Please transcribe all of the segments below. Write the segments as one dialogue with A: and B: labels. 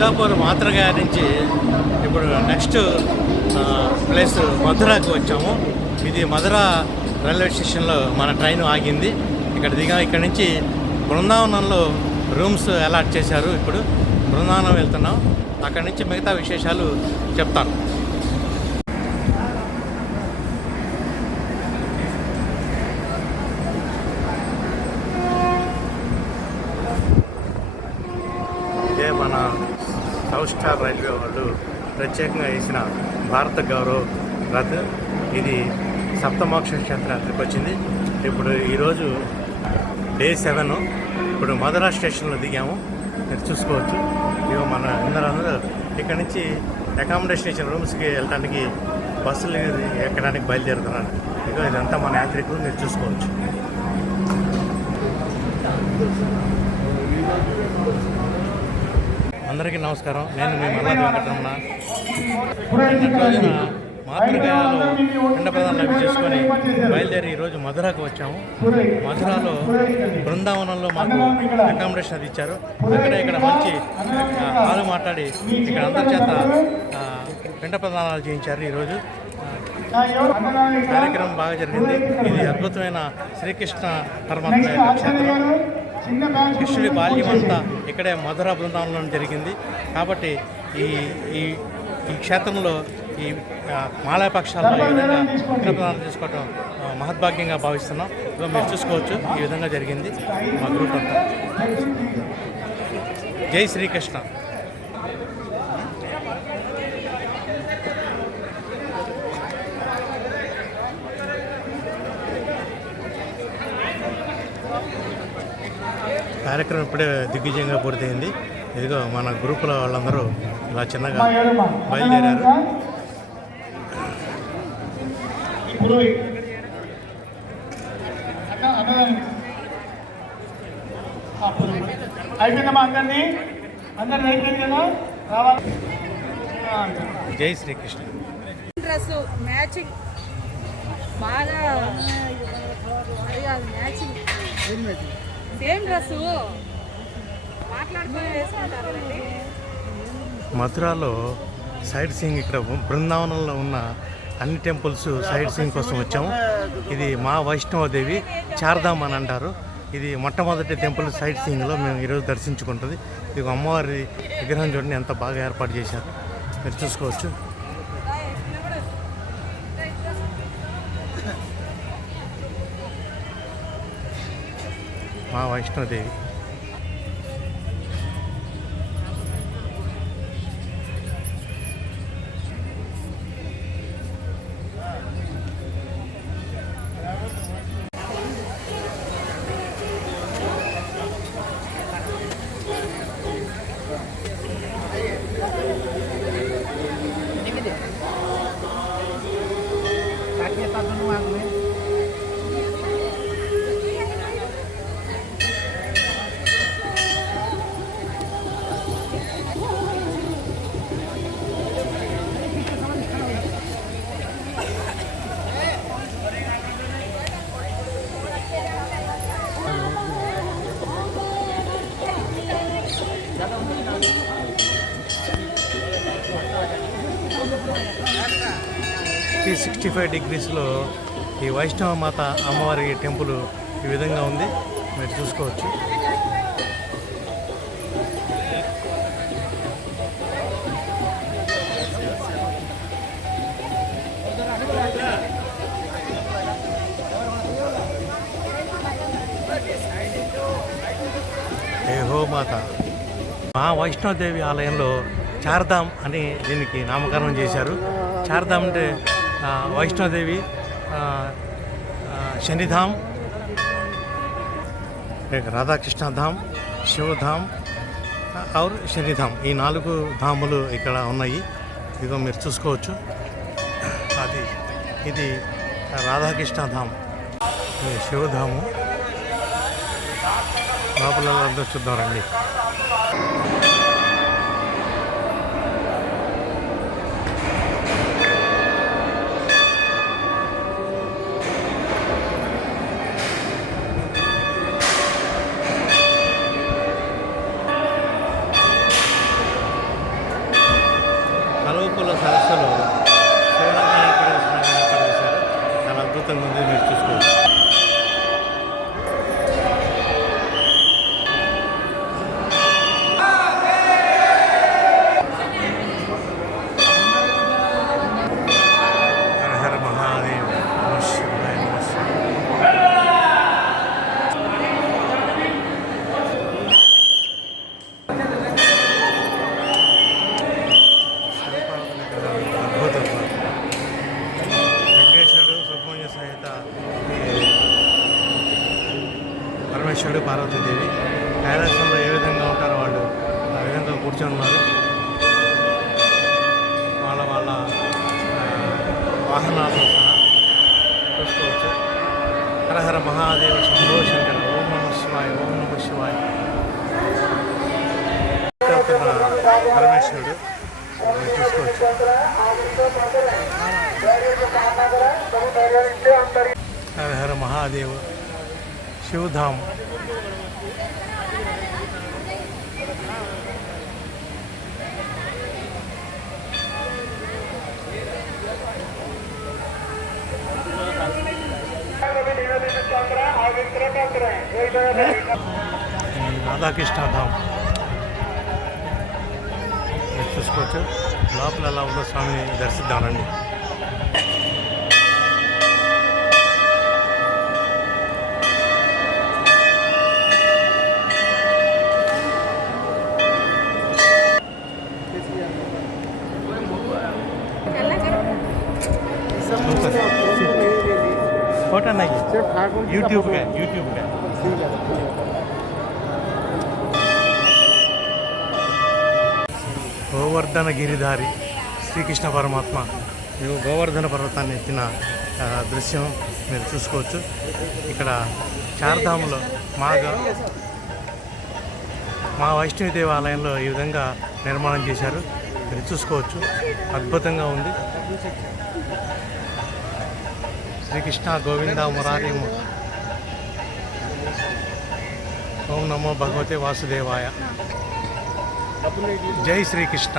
A: సిద్ధాపూర్ మాత్రగా నుంచి ఇప్పుడు next place మధురాకి వచ్చాము. ఇది మధుర రైల్వే స్టేషన్లో మన ట్రైన్ ఆగింది. ఇక్కడ దిగా ఇక్కడ నుంచి బృందావనంలో రూమ్స్ అలాట్ చేశారు ఇప్పుడు. బృందావనం వెళ్తున్నాం. అక్కడ నుంచి మిగతా విశేషాలు చెప్తాను ఇదే మన సౌత్ స్టార్ రైల్వే వాళ్ళు ప్రత్యేకంగా వేసిన భారత గౌరవ్ రథ్ ఇది సప్తమోక్ష క్షేత్రానికి వచ్చింది. ఇప్పుడు ఈరోజు డే సెవెన్. ఇప్పుడు మధురా స్టేషన్లో దిగాము. మీరు చూసుకోవచ్చు. ఇవి మన అందరూ ఇక్కడ నుంచి అకామిడేషన్ ఇచ్చిన రూమ్స్కి వెళ్ళడానికి బస్సులు ఎక్కడానికి బయలుదేరుతున్నారు ఇగో ఇదంతా మన యాత్రికులు మీరు చూసుకోవచ్చు. అందరికీ నమస్కారం. నేను మీ మల్లాది వెంకటరమణ నిన్నటి రోజున ప్రధానాలు అవి చేసుకొని బయలుదేరి ఈరోజు మధురకు వచ్చాము. మధురాలో బృందావనంలో మాకు అకామిడేషన్ అది ఇచ్చారు. అక్కడ ఇక్కడ మంచి ఆలు మాట్లాడి ఇక్కడ అందరి చేత పిండ ప్రదానాలు చేయించారు ఈరోజు కార్యక్రమం బాగా జరిగింది. ఇది అద్భుతమైన శ్రీకృష్ణ పరమాత్మ క్షేత్రం. కృష్ణుడి బాల్యం అంతా ఇక్కడే మధుర బృందావనంలో జరిగింది. కాబట్టి ఈ ఈ ఈ క్షేత్రంలో ఈ ఆ, మాలయ పక్షాల్లో ఈ విధంగా ప్రదానం చేసుకోవటం మహద్భాగ్యంగా భావిస్తున్నాం. మీరు చూసుకోవచ్చు ఈ విధంగా జరిగింది మా గ్రూప్ అంతా. జై శ్రీకృష్ణ. కార్యక్రమం ఇప్పుడే దిగ్విజయంగా పూర్తయింది ఇదిగో మన గ్రూపుల వాళ్ళందరూ ఇలా చిన్నగా బయలుదేరారు
B: అయిపోయిందమ్మా అందరినీ అందరిని అయిపోయింది కదా రావాలి ఆ, అంతే.
A: జై శ్రీకృష్ణ
C: డ్రెస్ మ్యాచింగ్ బాగా మ్యాచింగ్ సేమ్ డ్రెస్
A: మథురాలో సైడ్ సీయింగ్ ఇక్కడ బృందావనంలో ఉన్న అన్ని టెంపుల్స్ సైడ్ సీయింగ్ కోసం వచ్చాము. ఇది మా వైష్ణవదేవి చార్ధామ్ అని అంటారు. ఇది మొట్టమొదటి టెంపుల్ సైడ్ సీయింగ్లో మేము ఈరోజు దర్శించుకుంటుంది. ఇది అమ్మవారి విగ్రహం చూడండి ఎంత బాగా ఏర్పాటు చేశారు. మీరు చూసుకోవచ్చు. మా సిక్స్టీ ఫైవ్ డిగ్రీస్లో ఈ వైష్ణవ మాత అమ్మవారి టెంపుల్ ఈ విధంగా ఉంది. మీరు చూసుకోవచ్చు. హో మాత. మా వైష్ణవదేవి ఆలయంలో చార్ధామ్ అని దీనికి నామకరణం చేశారు. చార్ధామ్ అంటే వైష్ణోదేవి శనిధామ్ రాధాకృష్ణధామ్ రాధాకృష్ణ ధామ్ శివధామ్ ఆర్ శనిధామ్. ఈ నాలుగు ధాములు ఇక్కడ ఉన్నాయి. ఇదిగో మీరు చూసుకోవచ్చు. అది ఇది రాధాకృష్ణ ధామ్ శివధాము. లోపల చూద్దాం రండి. పరమేశ్వరుడు పార్వతీదేవి. కైలాసంలో ఏ విధంగా ఉంటారో వాళ్ళు ఆ విధంగా కూర్చొని ఉన్నారు. వాళ్ళ వాళ్ళ వాహనాలు వాహనాలతో సహా చూసుకోవచ్చు. హరహర మహాదేవ శంభో శంకర ఓం నమ శివాయ ఓం నమ శివాయ. పరమేశ్వరుడు చూసుకోవచ్చు. హరహర మహాదేవ్. శివధామ్ రాధాకృష్ణ ధామ్ మీరు చూసుకోవచ్చు లోపల ఎలా ఉందో స్వామిని దర్శిద్దామండి यूट्यूब का यूट्यूब का గోవర్ధన గిరిధారి శ్రీకృష్ణ పరమాత్మ ఇవి గోవర్ధన పర్వతాన్ని ఎత్తిన ఆ, దృశ్యం మీరు చూసుకోవచ్చు ఇక్కడ చార్ధాములో మా గ- మా వైష్ణవి దేవాలయంలో ఈ విధంగా నిర్మాణం చేశారు మీరు చూసుకోవచ్చు అద్భుతంగా ఉంది శ్రీకృష్ణ గోవింద మురారి ఓం నమో భగవతే వాసుదేవాయ. జై శ్రీకృష్ణ.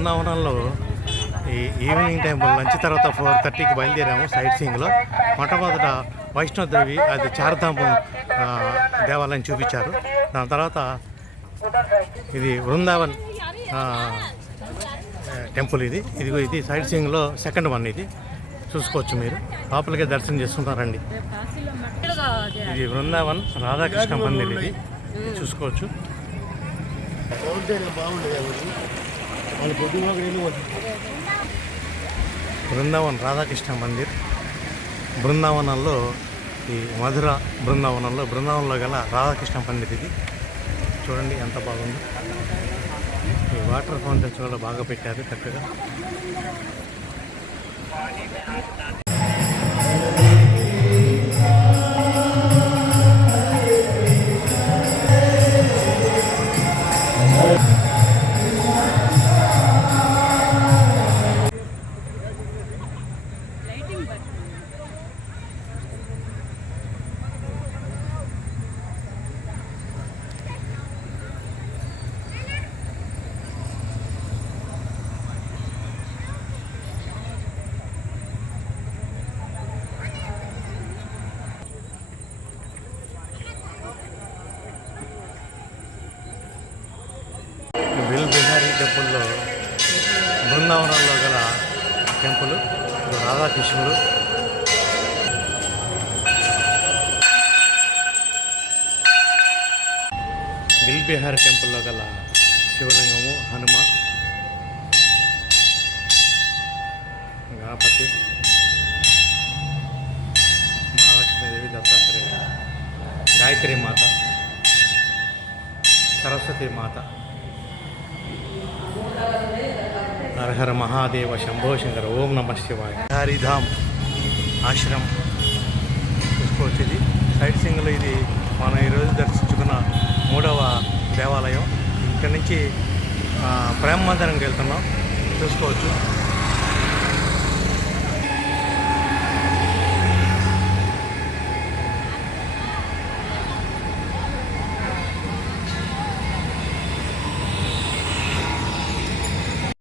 A: బృందావనంలో ఈ ఈవినింగ్ టైం లంచ్ తర్వాత ఫోర్ థర్టీకి బయలుదేరాము సైట్ సీయింగ్లో మొట్టమొదట వైష్ణోదేవి అది చార్ధాము దేవాలయం చూపించారు. దాని తర్వాత ఇది బృందావన్ టెంపుల్ ఇది. ఇది ఇది సైట్ సీయింగ్లో సెకండ్ వన్ ఇది. చూసుకోవచ్చు మీరు. లోపలికే దర్శనం చేసుకుంటారండి ఇది బృందావన్ రాధాకృష్ణ మందిర్ ఇది. ఇది చూసుకోవచ్చు. బృందావన్ రాధాకృష్ణ మందిర్ బృందావనంలో ఈ మధుర బృందావనంలో బృందావనంలో గల రాధాకృష్ణ మందిర్ ఇది. చూడండి ఎంత బాగుంది. ఈ వాటర్ ఫౌంటైన్స్ కూడా బాగా పెట్టారు చక్కగా. బృందావనంలో గల టెంపుల్ రాధాకృష్ణుడు బిల్ బిహార్ టెంపుల్లో గల శివలింగము హనుమ గణపతి మహాలక్ష్మీదేవి గాయత్రి మాత సరస్వతి మాత. హరహర మహాదేవ శంభో శంకర ఓం నమ శివాయ. హరిధామ్ ఆశ్రమం చూసుకోవచ్చు ఇది సైట్ సింగ్లో ఇది మనం ఈరోజు దర్శించుకున్న మూడవ దేవాలయం. ఇక్కడి నుంచి ప్రేమ మందిరంకి వెళ్తున్నాం. చూసుకోవచ్చు.